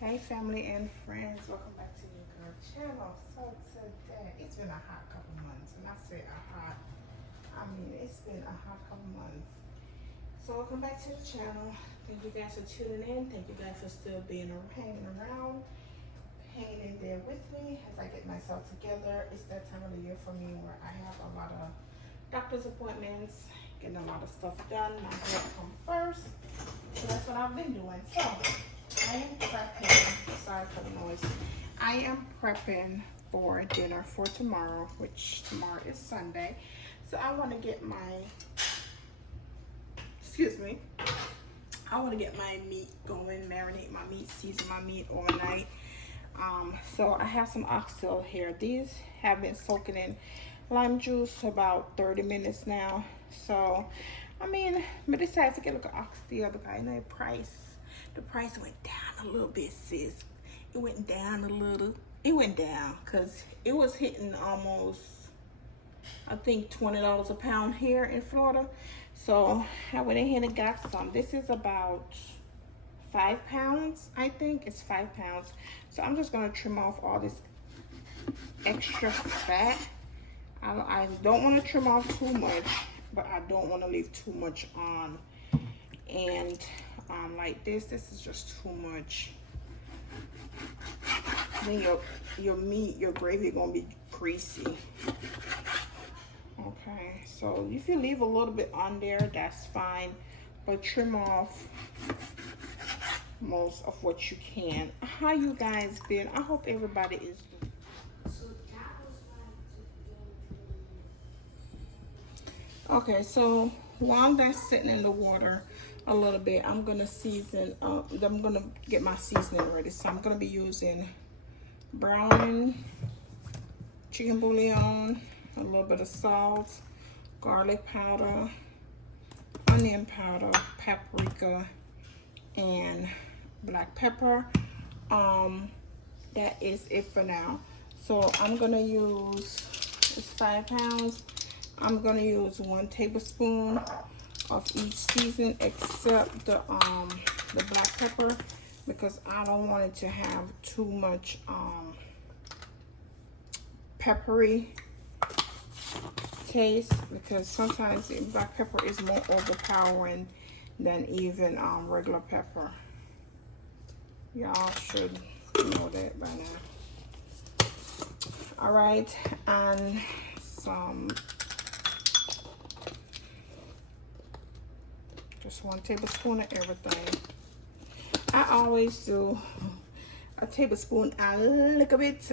Hey family and friends, welcome back to your girl channel. So today, it's been a hot couple months. When I say a hot, I mean it's been a hot couple months. So welcome back to the channel. Thank you guys for tuning in. Thank you guys for still hanging around, hanging in there with me as I get myself together. It's that time of the year for me where I have a lot of doctor's appointments, getting a lot of stuff done. My hair comes first. So that's what I've been doing. So I am prepping, sorry for the noise. I am prepping for dinner for tomorrow, which tomorrow is Sunday. So I want to get my, I want to get my meat going, marinate my meat, season my meat overnight. So I have some oxtail here. These have been soaking in lime juice about 30 minutes now. So, I mean, I decided to get like an oxtail because I know the price went down a little bit, sis. It went down a little. It went down because it was hitting almost, I think, $20 a pound here in Florida. So I went ahead and got some. This is about 5 pounds, I think. It's 5 pounds. So I'm just going to trim off all this extra fat. I don't want to trim off too much, but I don't want to leave too much on. And like this is just too much. Then your meat, your gravy gonna be greasy. Okay, so if you leave a little bit on there, that's fine, but trim off most of what you can. How you guys been? I hope everybody is doing. Okay, so while that's sitting in the water a little bit, I'm gonna season up. I'm gonna get my seasoning ready. So I'm gonna be using brown chicken bouillon, a little bit of salt, garlic powder, onion powder, paprika, and black pepper. That is it for now. So I'm gonna use, it's 5 pounds. I'm gonna use 1 tablespoon of each season except the black pepper, because I don't want it to have too much peppery taste, because sometimes the black pepper is more overpowering than even regular pepper. Y'all should know that by now. All right, and some, just 1 tablespoon of everything. I always do a tablespoon a little bit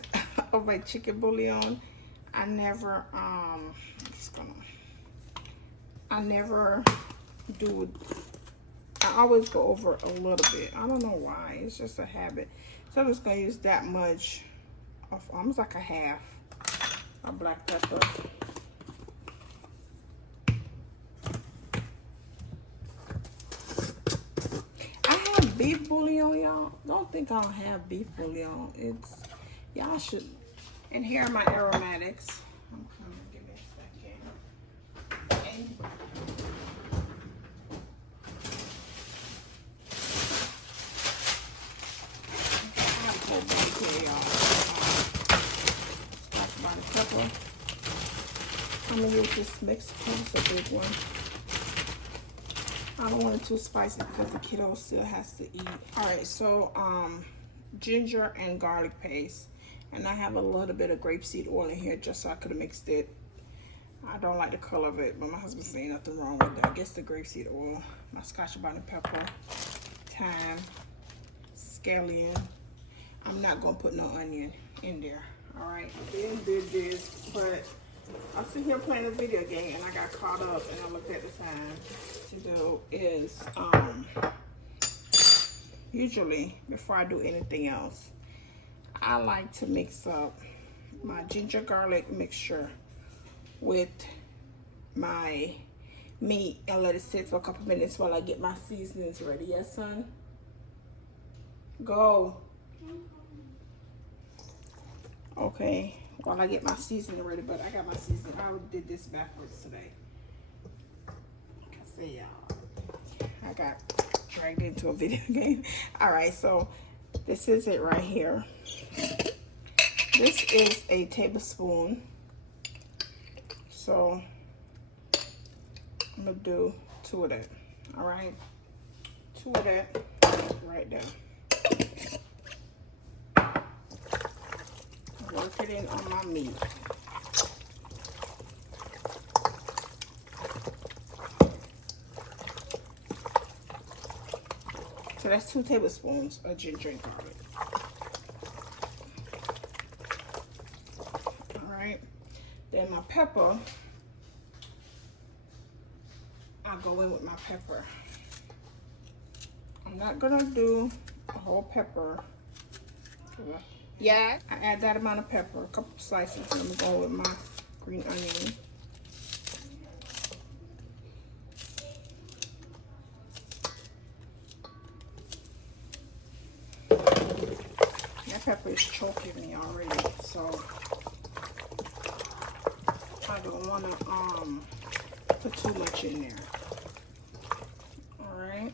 of my chicken bouillon. I never do, I always go over a little bit. I don't know why, it's just a habit. So I'm just gonna use that much of, almost like a half of black pepper. Beef bouillon, y'all. Don't think I don't have beef bouillon. It's, y'all should. And here are my aromatics. I'm coming, give me a second. And I have a whole bunch here, y'all. Scotch bonnet pepper. I'm gonna use this Mexican, it's a big one. I don't want it too spicy because the kiddo still has to eat. All right, so ginger and garlic paste, and I have a little bit of grapeseed oil in here just so I could have mixed it. I don't like the color of it, but my husband's saying nothing wrong with it. I guess the grapeseed oil, my Scotch bonnet pepper, thyme, scallion. I'm not gonna put no onion in there. All right, then did this, but I'm sitting here playing this video game and I got caught up and I looked at the time to do is usually before I do anything else, I like to mix up my ginger garlic mixture with my meat and let it sit for a couple minutes while I get my seasonings ready. Yes, son? Go. Okay. While I get my seasoning ready, but I got my seasoning. I did this backwards today. Like I say, y'all, I got dragged into a video game. All right, so This is it right here. This is a tablespoon. So I'm gonna do 2 of that. All right, 2 of that right there. Work it in on my meat. So that's 2 tablespoons of ginger and garlic. All right. Then my pepper, I'll go in with my pepper. I'm not gonna do a whole pepper. Yeah, I add that amount of pepper, a couple slices, and I'm going with my green onion. That pepper is choking me already, so I don't want to put too much in there. All right,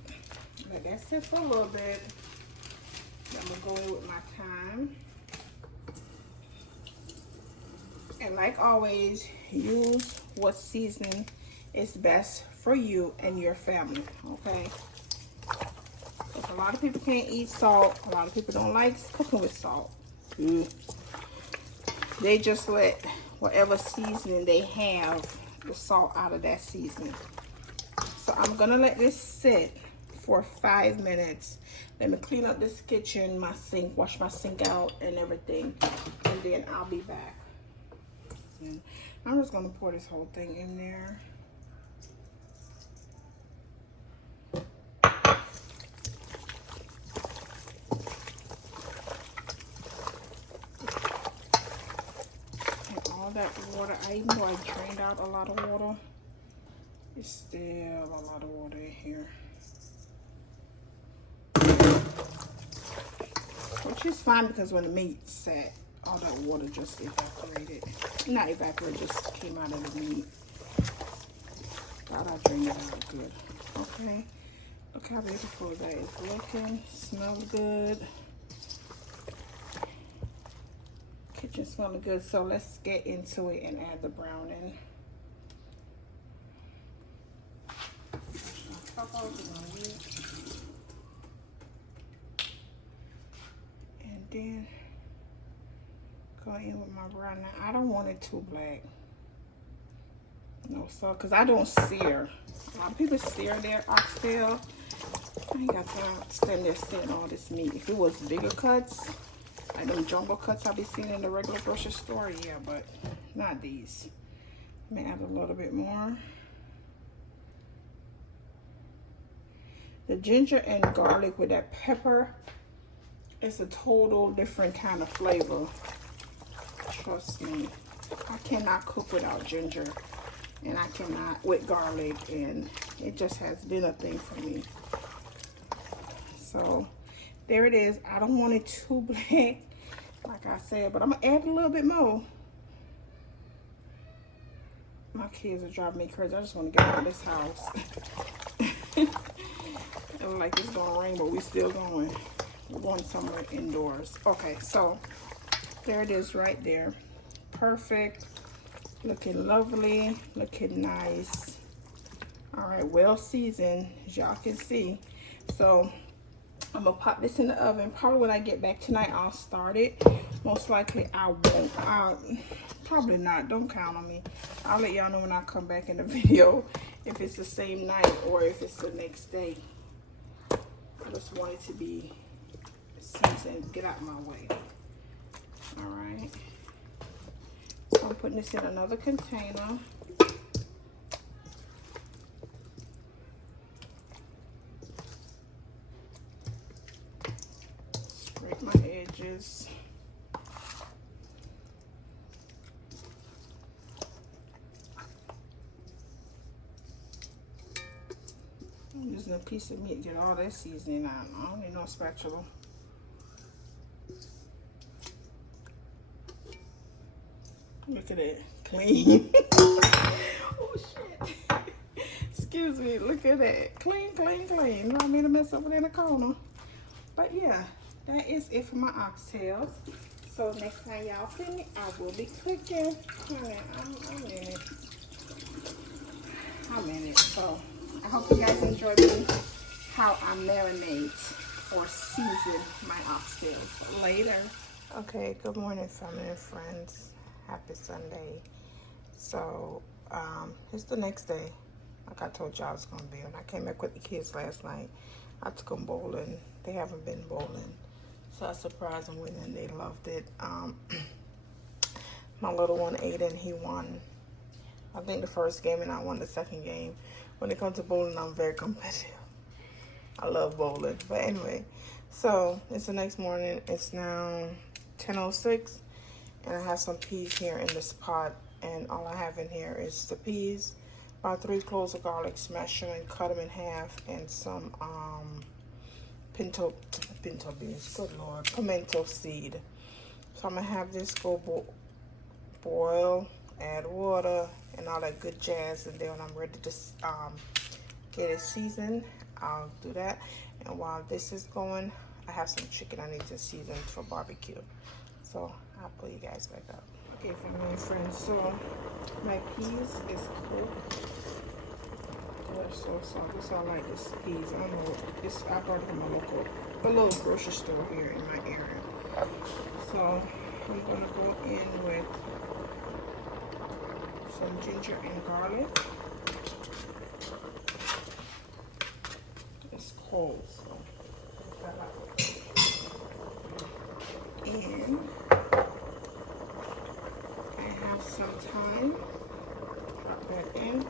let that sit for a little bit. I'm gonna go in with my thyme. And like always, use what seasoning is best for you and your family, okay? Because a lot of people can't eat salt. A lot of people don't like cooking with salt. They just let whatever seasoning they have, the salt out of that seasoning. So I'm gonna let this sit for 5 minutes. Let me clean up this kitchen, my sink, wash my sink out and everything, and then I'll be back. And I'm just gonna pour this whole thing in there. And all that water, even though I drained out a lot of water, it's still a lot of water in here. Which is fine because when the meat sat, all that water just evaporated. Not evaporated, just came out of the meat. Thought I drained it out good. Okay. Look how beautiful that is looking. Smells good. Kitchen smelling good. So let's get into it and add the browning. And then go in with my brown. Now, I don't want it too black. No, so, because I don't sear. A lot of people sear their oxtail. I ain't got time to spend there searing all this meat. If it was bigger cuts, like them jumbo cuts I be seeing in the regular grocery store, yeah, but not these. Let me add a little bit more. The ginger and garlic with that pepper, it's a total different kind of flavor. Trust me. I cannot cook without ginger, and I cannot with garlic, and it just has been a thing for me. So there it is. I don't want it too black, like I said, but I'm gonna add a little bit more. My kids are driving me crazy. I just want to get out of this house. It looks like it's gonna rain, but we still going. We're going somewhere indoors. Okay, so there it is right there. Perfect. Looking lovely. Looking nice. All right, well seasoned, as y'all can see. So I'm gonna pop this in the oven. Probably when I get back tonight, I'll start it. Most likely I won't. Probably not. Don't count on me. I'll let y'all know when I come back in the video if it's the same night or if it's the next day. I just want it to be seasoned. Get out of my way. All right. So I'm putting this in another container. Scrape my edges. I'm using a piece of meat to get all that seasoning out. I don't need no spatula. Look at that. Clean. Oh, shit. Excuse me. Look at that. Clean, clean, clean. You know what I mean? To mess up in the corner. But yeah, that is it for my oxtails. So next time y'all see me, I will be cooking. Honey, I'm in it. I'm in it. So I hope you guys enjoy me how I marinate or season my oxtails later. Okay, good morning, family and friends. Happy Sunday. So it's the next day. Like I told y'all I was gonna be. When I came back with the kids last night, I took them bowling. They haven't been bowling. So I surprised them with it and they loved it. My little one, Aiden, he won, I think, the first game and I won the second game. When it comes to bowling, I'm very competitive. I love bowling. But anyway, so it's the next morning. It's now 10:06 and I have some peas here in this pot. And all I have in here is the peas, about 3 cloves of garlic, smash them and cut them in half, and some pinto beans, good Lord, pimento seed. So I'm gonna have this go boil, add water and all that good jazz, and then when I'm ready to get it seasoned, I'll do that. And while this is going, I have some chicken I need to season for barbecue. So I'll pull you guys back up. Okay, family and friends, so my peas is cooked. So this I like this peas. I don't know, this I bought it from a little grocery store here in my area. So I'm gonna go in with some ginger and garlic. It's cold, so and I have some thyme. Drop that in.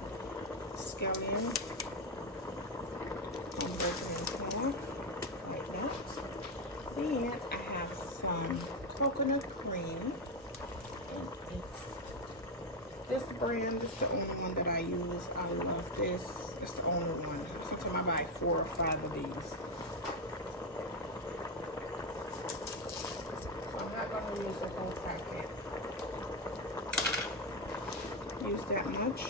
Scallion. And break it in half, like that. Then I have some coconut cream. And it's this brand. This is the only one that I use. I love this. It's the only one. Sometimes I buy 4 or 5 of these. So I'm not going to use the whole packet. Use that much.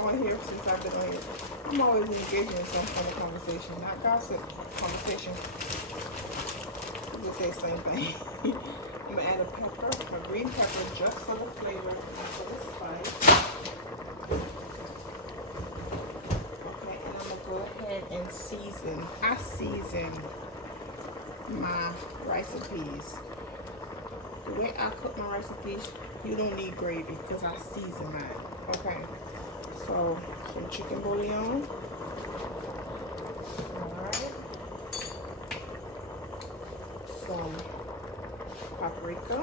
On here since I've been on here, I'm always engaging in some kind of conversation. Not gossip, conversation. We say the same thing. I'm gonna add a green pepper just for the flavor, not for the spice. Okay, and I'm gonna go ahead and season. I season my rice and peas. The way I cook my rice and peas, you don't need gravy because I season mine. Okay. So, some chicken bouillon. Alright. Some paprika.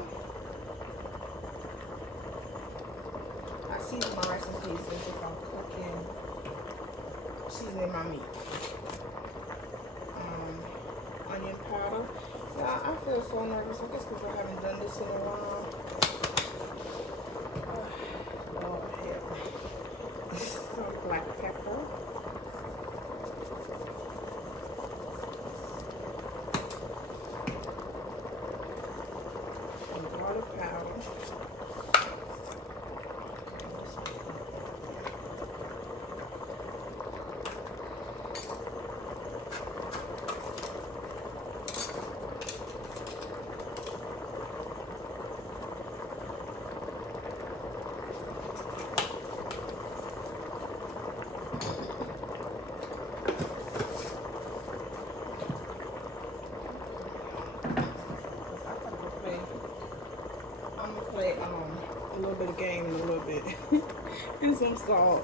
I season my rice and peas as if I'm cooking, seasoning my meat. Onion powder. Yeah, I feel so nervous. I guess because I haven't done this in a while. Lord help me. Some black pepper. Some garlic powder. A little bit of game and a little bit and some salt.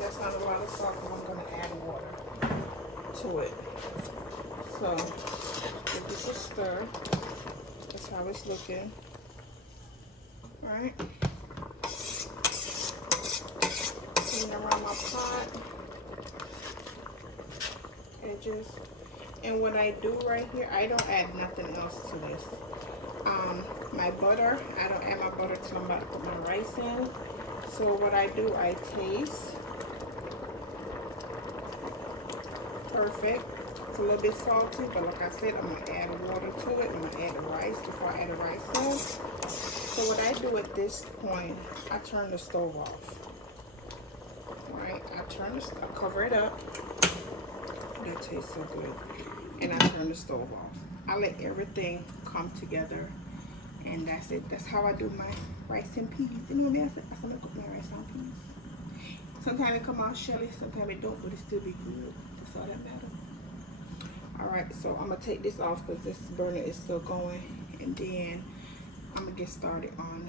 That's not a lot of salt because I'm going to add water to it. So give this a stir. That's how it's looking. All right. Clean around my pot. edges. And what I do right here, I don't add nothing else to this. My butter, I don't add my butter till I'm about to put my rice in. So what I do, I taste. Perfect. It's a little bit salty, but like I said, I'm gonna add water to it. I'm gonna add the rice before I add the rice in. So what I do at this point, I turn the stove off. Right? I cover it up. That tastes so good. And I turn the stove off. I let everything come together, and that's it. That's how I do my rice and peas. You know what I mean? I'm gonna cook my rice and peas. Sometimes it come out shelly, sometimes it don't, but it still be good. That's all that matters. All right, so I'm gonna take this off because this burner is still going, and then I'm gonna get started on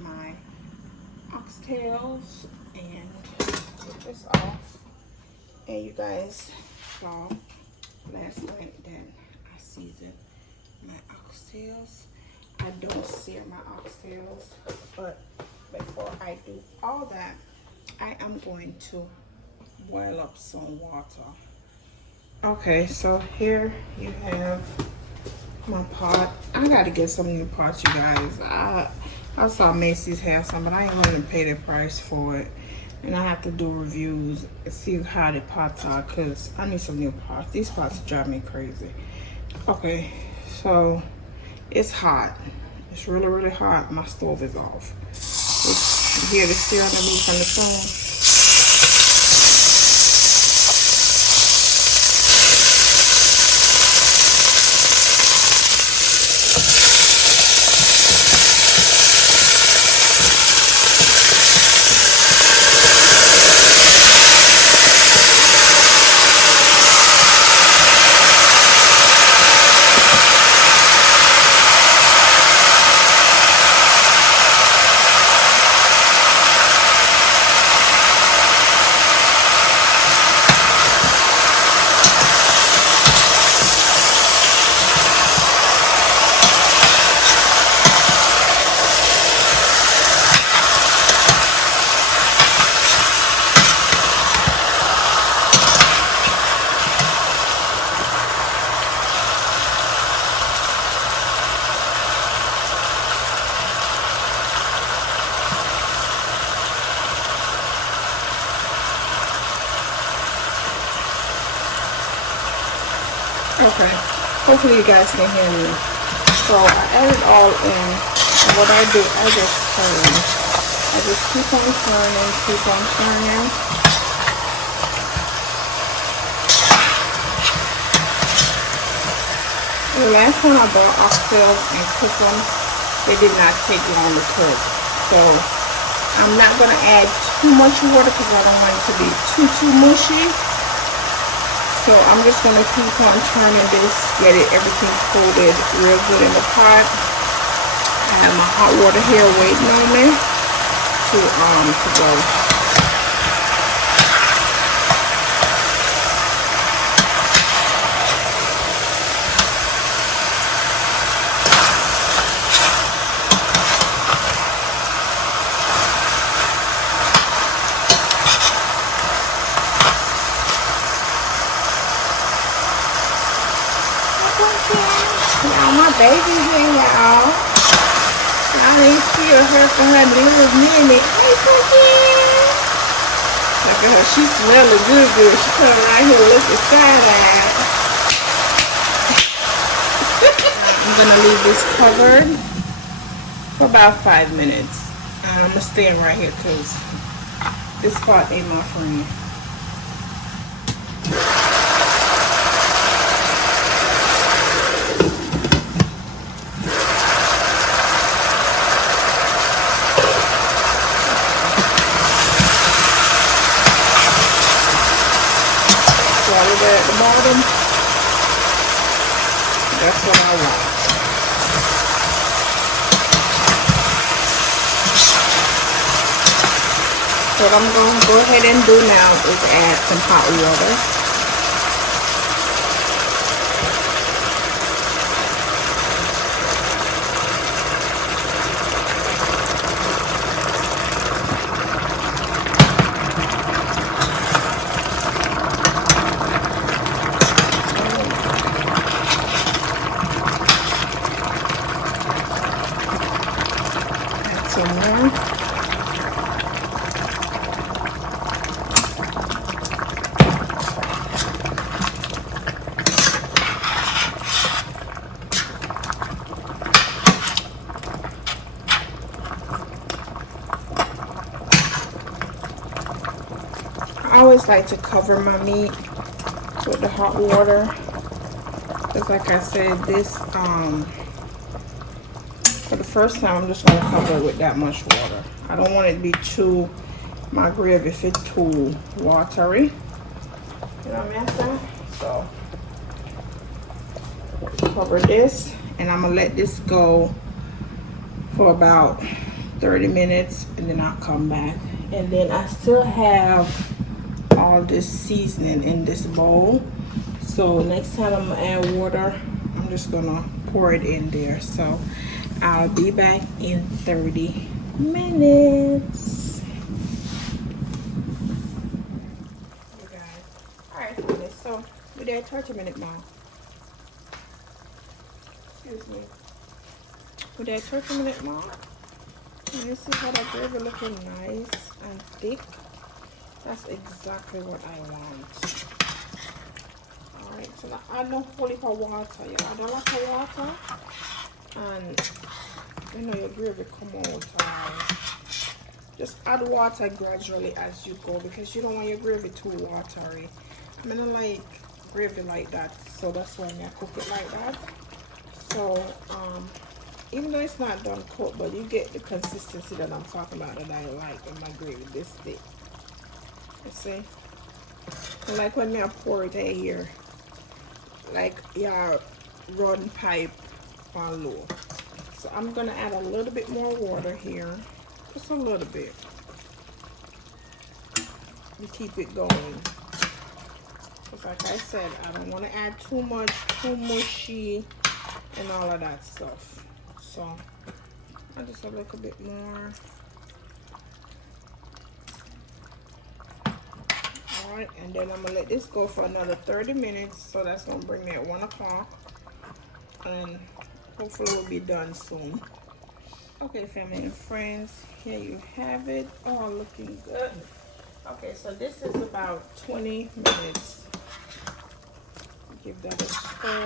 my oxtails and get this off. And you guys saw last night that I seasoned my oxtails. I don't sear my oxtails, but before I do all that, I am going to boil up some water. Okay, so here you have my pot. I gotta get some new pots, you guys. I saw Macy's have some, but I ain't gonna pay the price for it. And I have to do reviews and see how the pots are, because I need some new pots. These pots drive me crazy. Okay, so it's hot. It's really, really hot. My stove is off. You hear the stir underneath from the phone? Okay, hopefully you guys can hear me. So I add it all in, and what I do, I just turn. I just keep on turning, keep on turning. The last time I bought oxtails and cooked them, they did not take long to cook. So I'm not going to add too much water because I don't want it to be too mushy. So I'm just going to keep on turning this, get everything coated real good in the pot. I have my hot water here waiting on me to go. Now my baby's here, y'all. Y'all ain't see her for her little minute. Hey, Cookie. Look at her. She's smelling good. She coming right here looking side-eyed. I'm gonna leave this covered for about 5 minutes. I'm gonna stay right here because this pot ain't my friend. At the bottom, that's what I want. What I'm going to go ahead and do now is add some hot water. just like to cover my meat with the hot water. Just like I said, this for the first time, I'm just gonna cover it with that much water. I don't want it to be too, my gravy if it's too watery. You know what I'm saying? So cover this, and I'm gonna let this go for about 30 minutes, and then I'll come back. And then I still have all this seasoning in this bowl. So next time I'm gonna add water, I'm just gonna pour it in there. So I'll be back in 30 minutes. You guys. Alright, so we're there 30-minute mark. Excuse me. We're there 30-minute mark. And you see how that gravy looking nice and thick? That's exactly what I want. Alright, so now add no whole heap of water. You add a lot of water, and you know your gravy come out. Just add water gradually as you go, because you don't want your gravy too watery. I mean, I like gravy like that, so that's why I cook it like that. So even though it's not done cooked, but you get the consistency that I'm talking about, that I like in my gravy, this thick. You see? I like when I pour it in here, like your run pipe on low. So I'm gonna add a little bit more water here, just a little bit. You keep it going. Because like I said, I don't want to add too much, too mushy, and all of that stuff. So I just a little bit more. Alright, and then I'm gonna let this go for another 30 minutes. So that's gonna bring me at 1 o'clock. And hopefully we'll be done soon. Okay, family and friends, here you have it. Oh, looking good. Okay, so this is about 20 minutes. Give that a stir.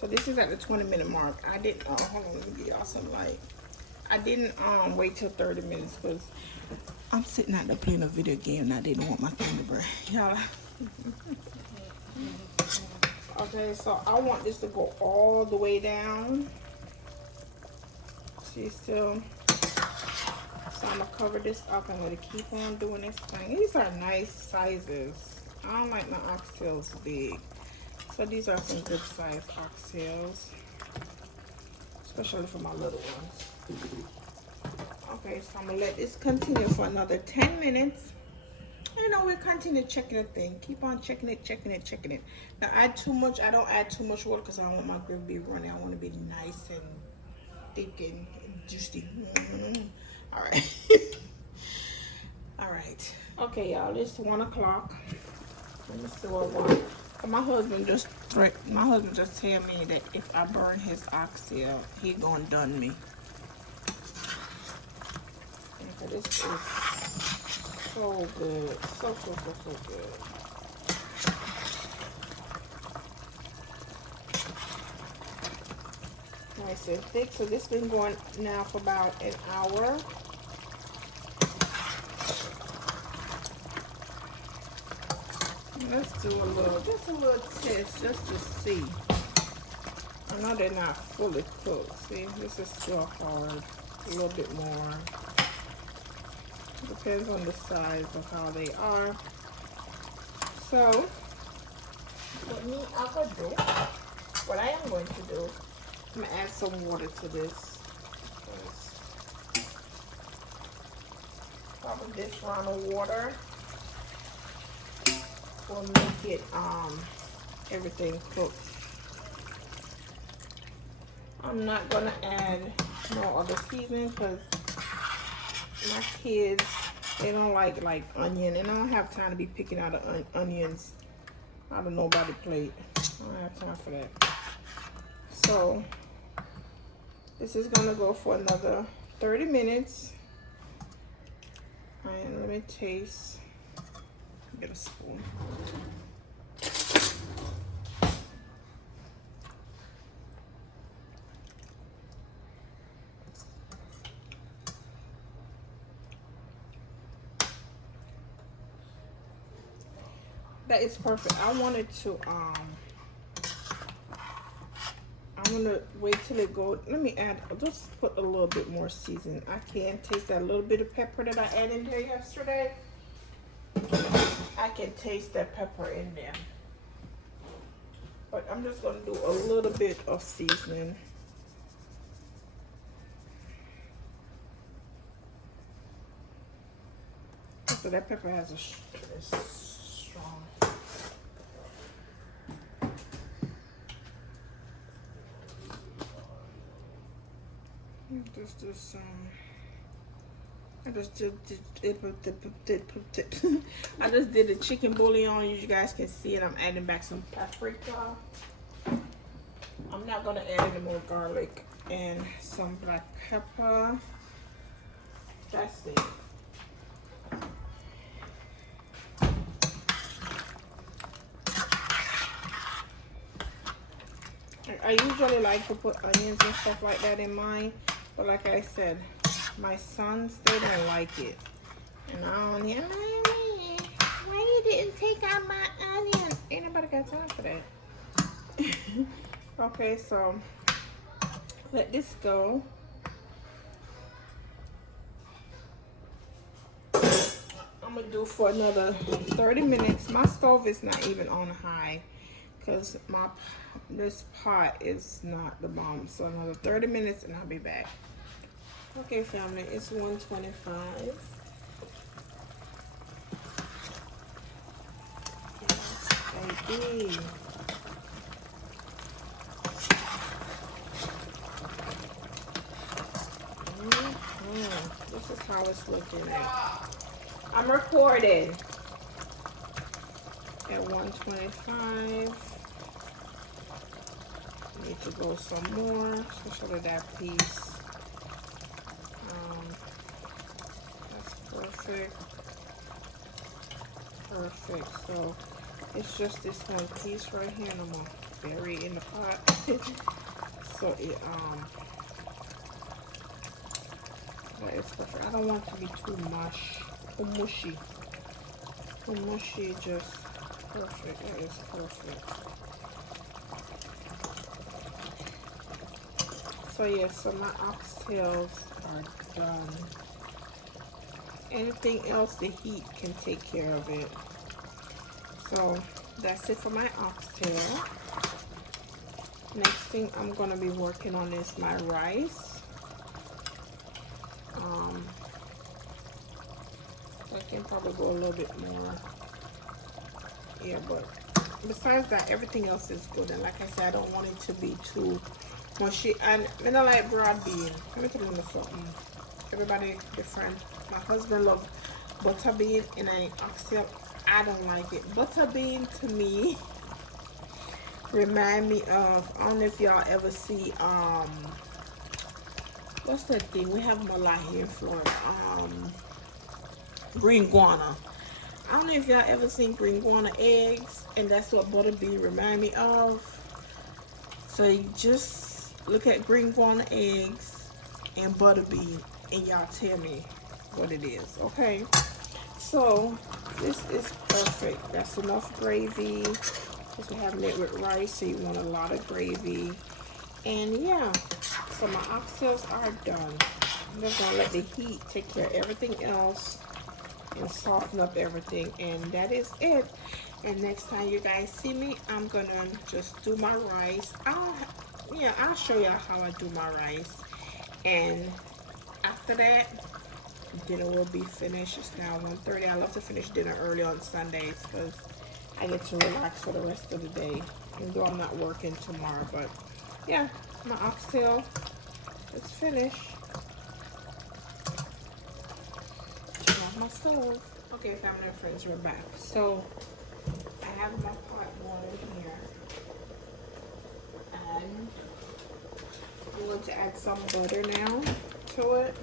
So this is at the 20-minute mark. I didn't, hold on, let me give y'all some light. I didn't wait till 30 minutes because I'm sitting out there playing a video game and I didn't want my thing to burn. Y'all. Okay, so I want this to go all the way down. See, still. So I'm gonna cover this up. I'm gonna keep on doing this thing. These are nice sizes. I don't like my oxtails big. So these are some good size oxtails, especially for my little ones. Okay, so I'm gonna let this continue for another 10 minutes. You know, we continue checking the thing. Keep on checking it, checking it, checking it. Now, add too much. I don't add too much water because I don't want my gravy to be runny. I want to be nice and thick and juicy. All right. All right. Okay, y'all. It's 1 o'clock. Let me see what I want. My husband just tell me that if I burn his oxtail, he gonna done me. Okay, this is so good. So good. Nice and thick. So this been going now for about an hour. Let's do just a little test just to see. I know they're not fully cooked. See, this is still hard. A little bit more. Depends on the size of how they are. So, what I am going to do, I'm going to add some water to this. Probably this round of water will make it everything cooked. I'm not gonna add no other seasoning because my kids, they don't like onion, and I don't have time to be picking out the onions out of nobody's plate. I don't have time for that. So this is gonna go for another 30 minutes. And let me taste. Get a spoon. That is perfect. I wanted to I'm gonna wait till it go. Let me add, just put a little bit more seasoning. I can taste that little bit of pepper that I added in there yesterday. I can taste that pepper in there. But I'm just gonna do a little bit of seasoning. So that pepper has is strong. Just do some. I just did I just did the chicken bouillon. You guys can see it. I'm adding back some paprika. I'm not gonna add any more garlic and some black pepper. That's it. I usually like to put onions and stuff like that in mine, but like I said, my sons, they don't like it. And I don't hear, Mommy, why you didn't take out my onions? Ain't nobody got time for that. Okay, so let this go. I'm gonna do for another 30 minutes. My stove is not even on high because this pot is not the bomb. So another 30 minutes and I'll be back. Okay, family, it's 1:25. Yes, baby. This is how it's looking at. I'm recording at 1:25. Need to go some more, especially that piece. That's perfect. Perfect. So it's just this one piece right here, and I'm gonna bury it in the pot. So it that is perfect. I don't want it to be too mushy. Too mushy, just perfect. That is perfect. So yeah, so my oxtails are done. Anything else, the heat can take care of it. So that's it for my oxtail. Next thing I'm gonna be working on is my rice. I can probably go a little bit more. Yeah, but besides that, everything else is good. And like I said, I don't want it to be too mushy. And I don't like broad bean. Let me put it in the something. Everybody different. My husband loves butter bean and an oxtail. I don't like it. Butter bean to me remind me of, I don't know if y'all ever see what's that thing? We have them a lot here in Florida. Green guana. I don't know if y'all ever seen green guana eggs, and that's what butter bean remind me of. So you just look at green guana eggs and butter bean, and y'all tell me what it is, okay? So this is perfect. That's enough gravy. Because we're having it with rice, so you want a lot of gravy. And yeah, so my oxtails are done. I'm just gonna let the heat take care of everything else and soften up everything, and that is it. And next time you guys see me, I'm gonna just do my rice. I'll show y'all how I do my rice, and after that, dinner will be finished. It's now 1:30. I love to finish dinner early on Sundays because I get to relax for the rest of the day, even though I'm not working tomorrow. But yeah, my oxtail is finished. My stove. Okay, family and friends, we're back. So I have my pot boiling here, and I'm going to add some butter now to it.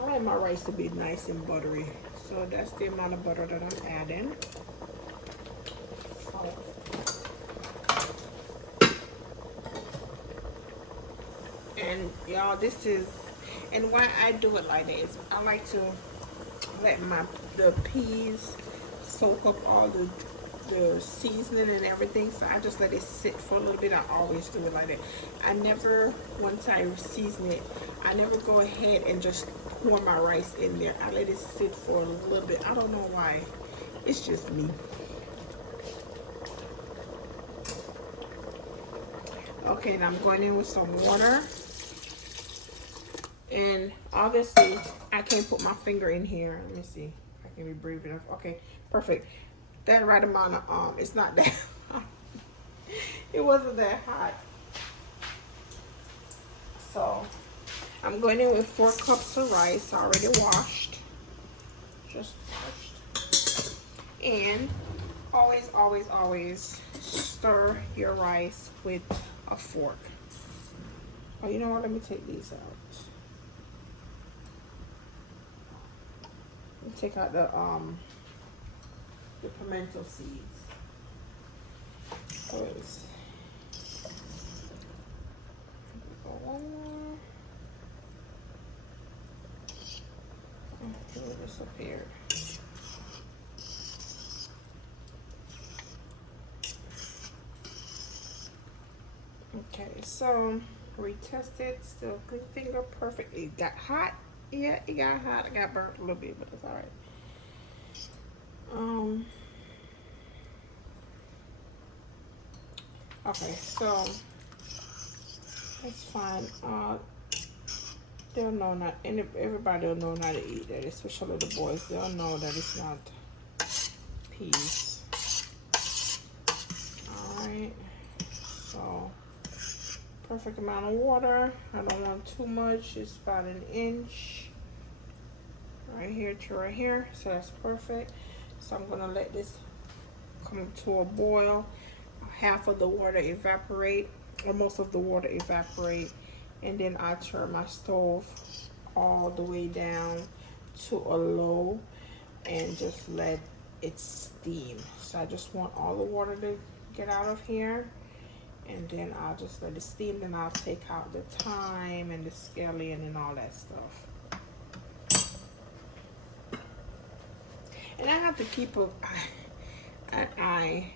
I like my rice to be nice and buttery, so that's the amount of butter that I'm adding. And y'all, this is, and why I do it like this, I like to let the peas soak up all the seasoning and everything, so I just let it sit for a little bit. I always do it like that. I never, once I season it, I never go ahead and just pour my rice in there. I let it sit for a little bit. I don't know why. It's just me. Okay, now I'm going in with some water. And obviously, I can't put my finger in here. Let me see. I can be brave enough. Okay, perfect. That right amount of, it's not that hot. It wasn't that hot. So, I'm going in with 4 cups of rice, already washed. Just washed. And always, always, always stir your rice with a fork. Oh, you know what? Let me take these out. Let me take out the pimento seeds. So it's it disappeared. Okay, so retest it. Still good finger, perfect. It got hot. Yeah, it got hot. I got burnt a little bit, but it's all right. Okay, so that's fine. They'll know not, and everybody will know not to eat that, especially the boys. They'll know that it's not peas. All right, so perfect amount of water. I don't want too much. It's about 1 inch right here to right here, so that's perfect. So I'm gonna let this come to a boil. Half of the water evaporate, or most of the water evaporate, and then I turn my stove all the way down to a low and just let it steam. So I just want all the water to get out of here, and then I'll just let it steam. Then I'll take out the thyme and the scallion and all that stuff. And I have to keep an eye.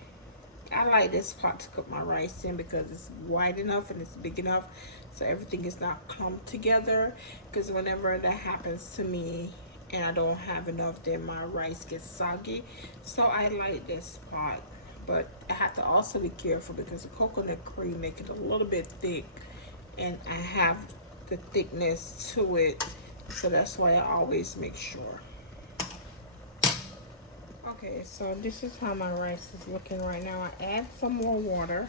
I like this pot to cook my rice in because it's wide enough and it's big enough so everything is not clumped together, because whenever that happens to me and I don't have enough, then my rice gets soggy. So I like this pot, but I have to also be careful because the coconut cream make it a little bit thick, and I have the thickness to it, so that's why I always make sure. Okay, so this is how my rice is looking right now. I add some more water,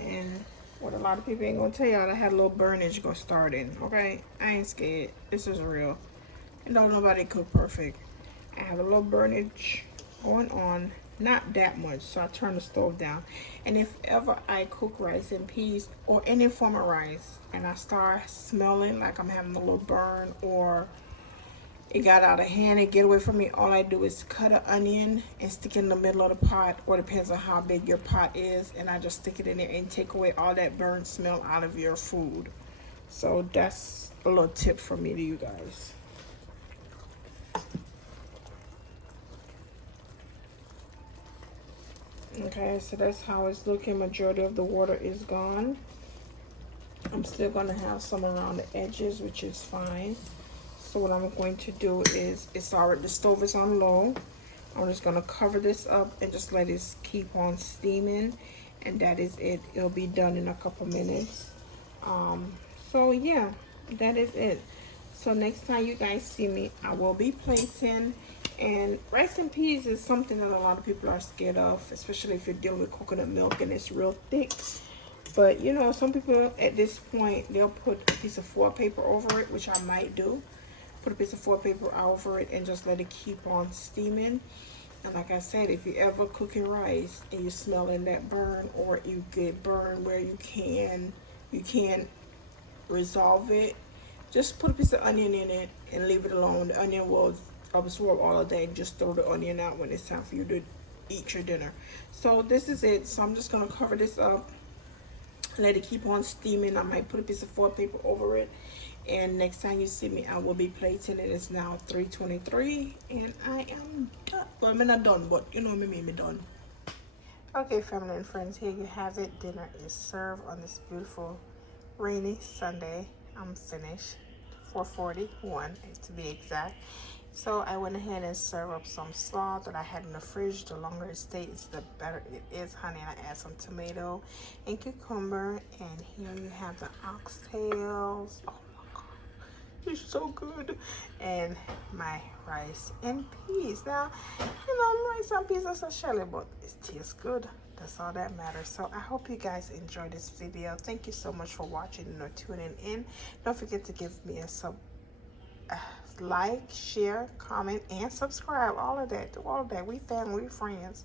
and what a lot of people ain't gonna tell y'all, I had a little burnage gonna start in. Okay, I ain't scared. This is real, and don't nobody cook perfect. I have a little burnage going on, not that much, so I turn the stove down. And if ever I cook rice and peas or any form of rice and I start smelling like I'm having a little burn or it got out of hand and get away from me, all I do is cut an onion and stick it in the middle of the pot, or depends on how big your pot is, and I just stick it in there and take away all that burnt smell out of your food. So that's a little tip from me to you guys. Okay, so that's how it's looking. Majority of the water is gone. I'm still gonna have some around the edges, which is fine. So what I'm going to do is, the stove is on low. I'm just gonna cover this up and just let it keep on steaming, and that is it. It'll be done in a couple minutes. So yeah, that is it. So next time you guys see me, I will be placing. And rice and peas is something that a lot of people are scared of, especially if you're dealing with coconut milk and it's real thick. But you know, some people at this point, they'll put a piece of foil paper over it, which I might do. Put a piece of foil paper over it and just let it keep on steaming. And like I said, if you ever cooking rice and you're smelling that burn, or you get burned where you can't resolve it, just put a piece of onion in it and leave it alone. The onion will absorb all of that, and just throw the onion out when it's time for you to eat your dinner. So this is it. So I'm just gonna cover this up Let it keep on steaming. I might put a piece of foil paper over it, and next time you see me I will be plating it. It's now 3:23 and I am done. Well, I'm not done, but you know me, me done. Okay, family and friends, here you have it. Dinner is served on this beautiful rainy Sunday. I'm finished. 4:41 to be exact. So I went ahead and served up some slaw that I had in the fridge. The longer it stays, the better it is, honey. And I add some tomato and cucumber. And here you have the oxtails. Oh my God, it's so good. And my rice and peas. Now, you know, rice and peas are so shelly, but it tastes good. That's all that matters. So I hope you guys enjoyed this video. Thank you so much for watching or tuning in. Don't forget to give me a like, share, comment, and subscribe. All of that. Do all of that. We family, we friends.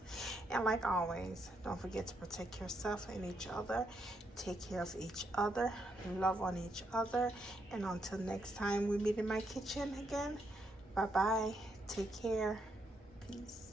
And like always, don't forget to protect yourself and each other. Take care of each other. Love on each other. And until next time we meet in my kitchen again. Bye-bye. Take care. Peace.